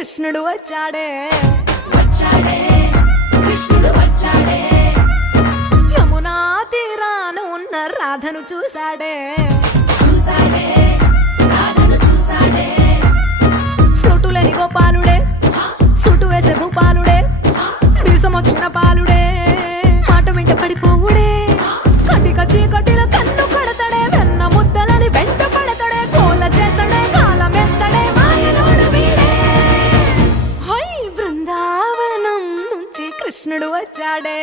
కృష్ణుడు వచ్చాడే వచ్చాడే కృష్ణుడు వచ్చాడే యమునా తీరాన ఉన్న రాధను చూశాడే చూసాడే రాధను చూసాడే ఫ్రూటులేని గోపాలుడే సుటు వేసే భూపాలుడే వీసమొచ్చిన పాలుడే మాట వెంట పడిపోవుడే కటిక చీకటిలో కన్ను కడతాడే వెన్న ముద్దలని వెంట పడతాడే కోల చేస్తాడే కాలం వేస్తాడే మాయలోడు వీడే హై బృందావనం నుంచి కృష్ణుడు వచ్చాడే